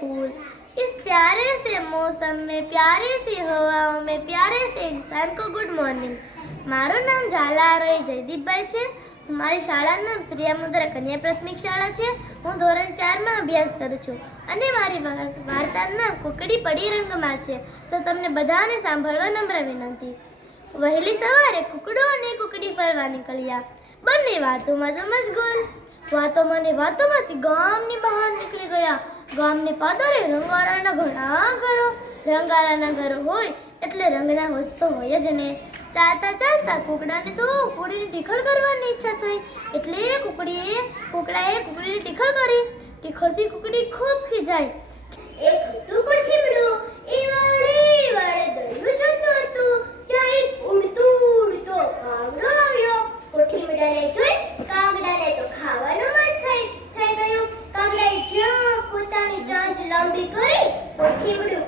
फूल, इस प्यारे से मौसम में प्यारी सी हवाओं में प्यारे से इंसान को गुड मॉर्निंग। મારું નામ ઝાલારાય જયદીપભાઈ છે। મારી શાળાનું નામ શ્રી આમોદરા કન્યા પ્રાથમિક શાળા છે। હું ધોરણ 4 માં અભ્યાસ કરું છું અને મારી વાર્તાનું નામ કુકડી પડી રંગમાં છે। તો તમને બધાને સાંભળવા નમ્ર વિનંતી। વહેલી સવારે કુકડો અને કુકડી ફરવા નીકળ્યા। બંને વાતોમાં તો મશગુલ। વાતોમાંથી ગામની બહાર નીકળી ગયા। ગામની પાદરે રંગારાના ઘરો હોય એટલે રંગના હોજ તો હોય જ ને। ચાલતા ચાલતા કુકડાને તો કુકડીની ટીખળ કરવાની ઈચ્છા થઈ એટલે કુકડાએ કુકડીની ટીખળ કરી। ટીખળથી કુકડી ખૂબ ખીજાઈ। એક હતું કોઠીમડું, એ વાળે દળિયું જતું હતું। ત્યાં એક ઉડતો કાગડો આવ્યો। કોઠીમડાને જોઈ કાગડાને તો ખાવાનું મન થઈ ગયું। કાગડાએ જ્યાં પોતાની ચાંચ લાંબી કરી કોઠીમડું